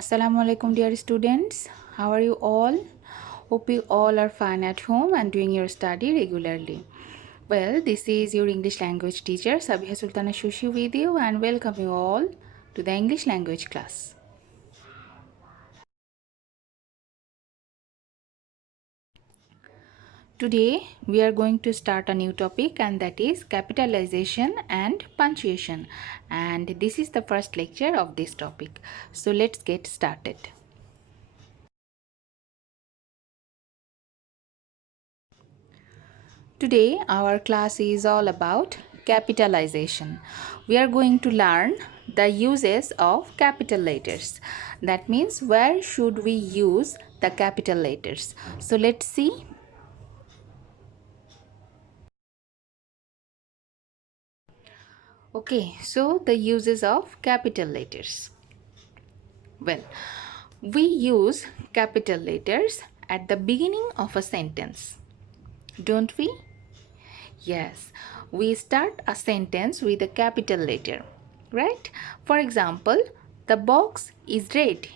Assalamu alaikum dear students. How are you all? Hope you all are fine at home and doing your study regularly. Well, this is your English language teacher Sabiha Sultana Shoshi with you and welcome you all to the English language class. Today we are going to start a new topic and that is capitalization and punctuation, and this is the first lecture of this topic. So let's get started. Today our class is all about capitalization. We are going to learn the uses of capital letters. That means where should we use the capital letters. So let's see. Okay, so the uses of capital letters. Well, we use capital letters at the beginning of a sentence, don't we? Yes, we start a sentence with a capital letter, right? For example, the box is red.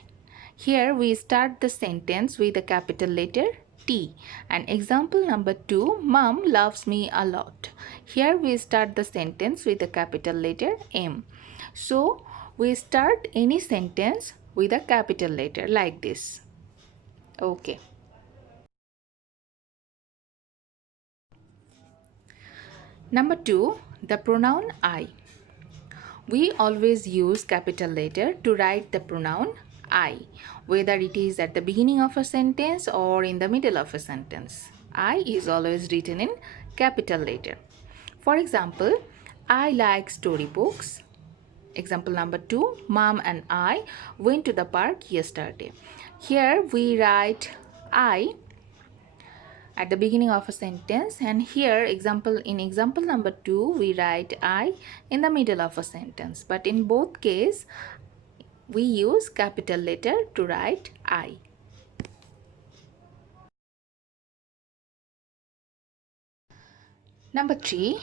Here we start the sentence with a capital letter T. And example number 2, Mom loves me a lot. Here we start the sentence with a capital letter M. So we start any sentence with a capital letter like this. Okay. Number 2, the pronoun I. We always use capital letter to write the pronoun I, whether it is at the beginning of a sentence or in the middle of a sentence. I is always written in capital letter. For example, I like storybooks. Example number 2, Mom and I went to the park yesterday. Here we write I at the beginning of a sentence, and here example number 2 we write I in the middle of a sentence, but in both case we use capital letter to write I. Number 3,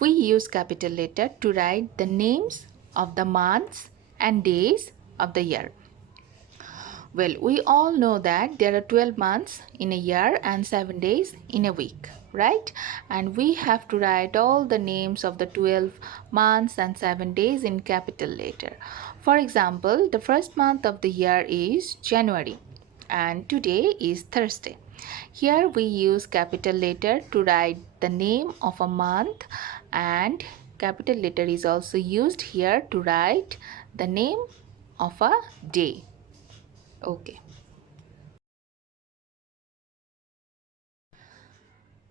we use capital letter to write the names of the months and days of the year. Well, we all know that there are 12 months in a year and 7 days in a week, right? And we have to write all the names of the 12 months and 7 days in capital letter. For example, the first month of the year is January and today is Thursday. Here we use capital letter to write the name of a month, and capital letter is also used here to write the name of a day. Okay.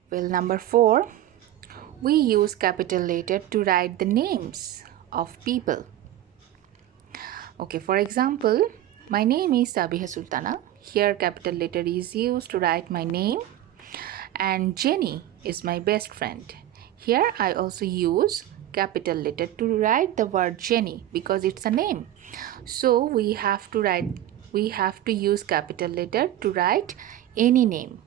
Well, number 4, we use capital letter to write the names of people. Okay, for example, my name is Sabiha Sultana. Here capital letter is used to write my name, and Jenny is my best friend. Here I also use capital letter to write the word Jenny because it's a name. So we have to use capital letter to write any name.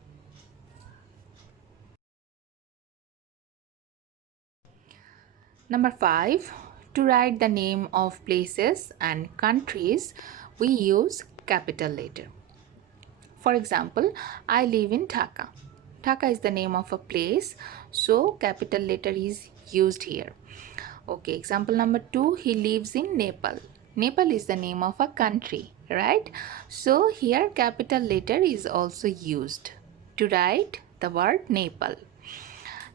Number 5, to write the name of places and countries, we use capital letter. For example, I live in Dhaka. Dhaka is the name of a place, so capital letter is used here. Okay, example number 2, he lives in Nepal. Nepal is the name of a country, right? So here capital letter is also used to write the word Nepal.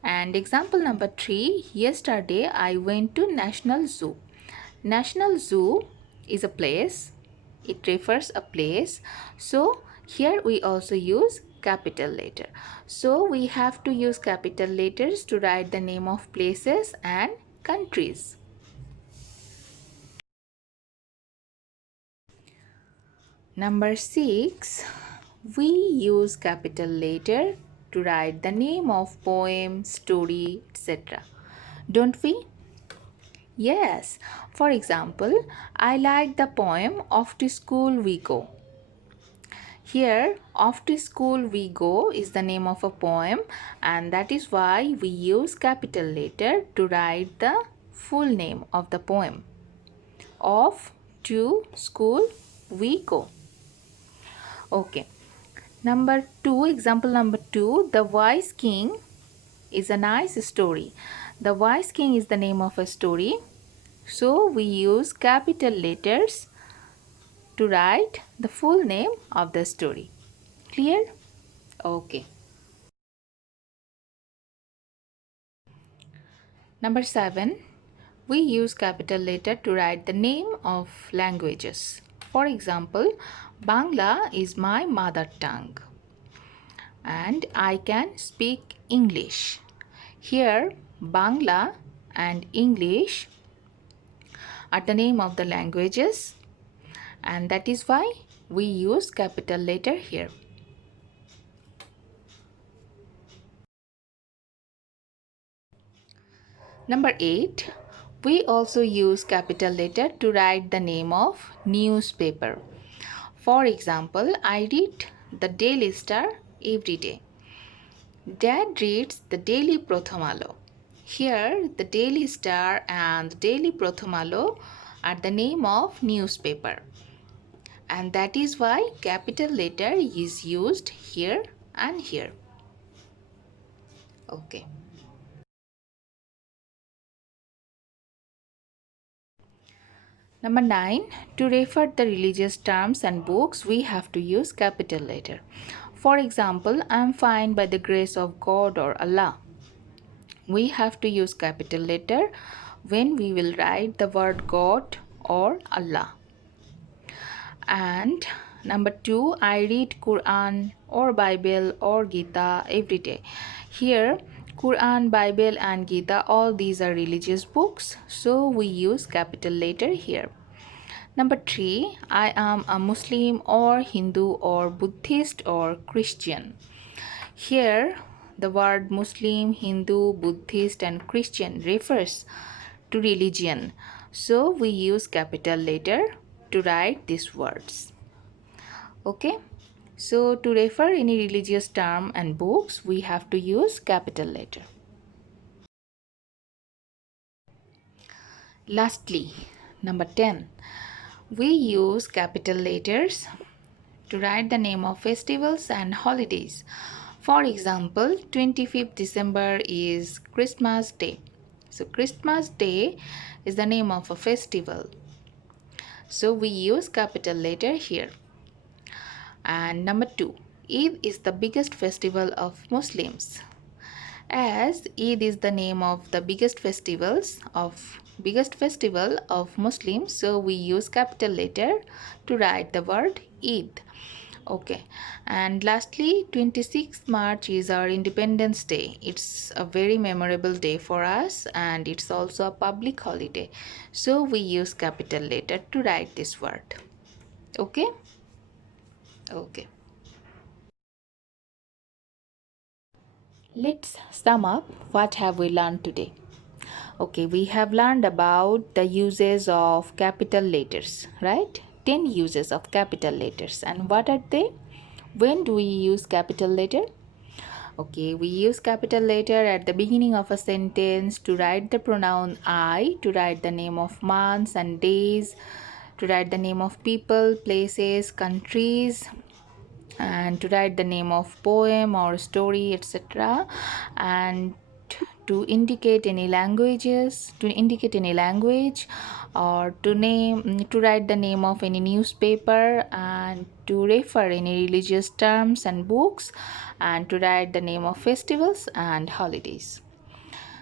And example number 3, yesterday I went to National Zoo. National Zoo is a place. It refers a place. So here we also use capital letter. So we have to use capital letters to write the name of places and countries. Number 6, we use capital letter to write the name of poem, story, etc. Don't we? Yes. For example, I like the poem Off to School We Go. Here, Off to School We Go is the name of a poem, and that is why we use capital letter to write the full name of the poem. Off to School we go. Okay. Number 2, example number 2, The Wise King is a nice story. The Wise King is the name of a story. So we use capital letters to write the full name of the story. Clear? Okay. Number 7, we use capital letter to write the name of languages. For example, Bangla is my mother tongue and I can speak English. Here, Bangla and English are the name of the languages, and that is why we use capital letter here. Number 8, we also use capital letter to write the name of newspaper. For example, I read the Daily Star every day. Dad reads the Daily Prathamalo. Here, the Daily Star and the Daily Prathamalo are the name of newspaper. And that is why capital letter is used here and here. Okay. Number 9, to refer the religious terms and books, we have to use capital letter. For example, I am fine by the grace of God or Allah. We have to use capital letter when we will write the word God or Allah. And number 2, I read Quran or Bible or Gita every day. Here, Quran, Bible and Gita, all these are religious books, so we use capital letter here. Number 3, I am a Muslim or Hindu or Buddhist or Christian. Here, the word Muslim, Hindu, Buddhist and Christian refers to religion, so we use capital letter to write these words. Okay, so to refer any religious term and books, we have to use capital letter. Lastly, number 10, we use capital letters to write the name of festivals and holidays. For example, 25th December is Christmas Day. So Christmas Day is the name of a festival. So we use capital letter here. And number 2, Eid is the biggest festival of Muslims. As Eid is the name of the biggest festival of Muslims, so we use capital letter to write the word Eid. Okay, and lastly, 26th March is our Independence Day. It's a very memorable day for us and it's also a public holiday. So we use capital letter to write this word. Okay? Okay. Let's sum up what have we learned today. Okay, we have learned about the uses of capital letters, right? 10 uses of capital letters. And what are they? When do we use capital letter? Okay, we use capital letter at the beginning of a sentence to write the pronoun I, to write the name of months and days, to write the name of people, places, countries, and to write the name of poem or story, etc. And to indicate any language, or to write the name of any newspaper, and to refer any religious terms and books, and to write the name of festivals and holidays.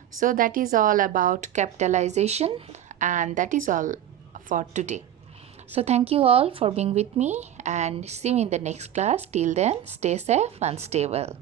So that is all about capitalization, and that is all for today. So thank you all for being with me, and see you in the next class. Till then, stay safe and stay well.